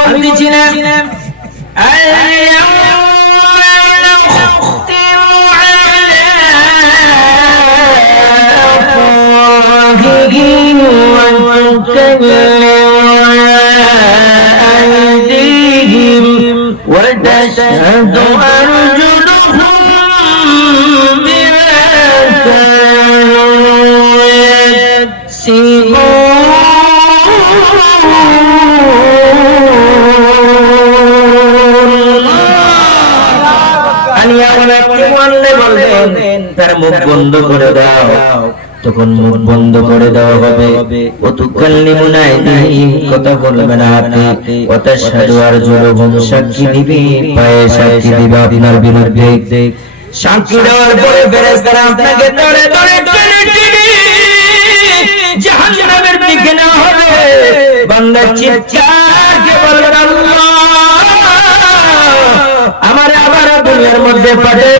বলতেছিলাম وتشهد أرجلهم بما كانوا يكسبون তার মুখ বন্ধ করে দাও তখন মুখ বন্ধ করে দেওয়া হবে ওতুকাল্লিমুনা আইদিহিম কথা বলবে না হাতে ওয়াতাশহাদু আরজুলুহুম সাক্ষী দিবে পায়ে সাক্ষী দিবে আপনার বিরুদ্ধে সাক্ষী দেওয়ার পরে ফেরেশতারা আপনাকে ধরে ধরে টেনে টেনে জাহান্নামের দিকে নেওয়া হবে বান্দা চিৎকার করে বলবে আল্লাহ আমারে আবার দুনিয়ার মধ্যে পাঠিয়ে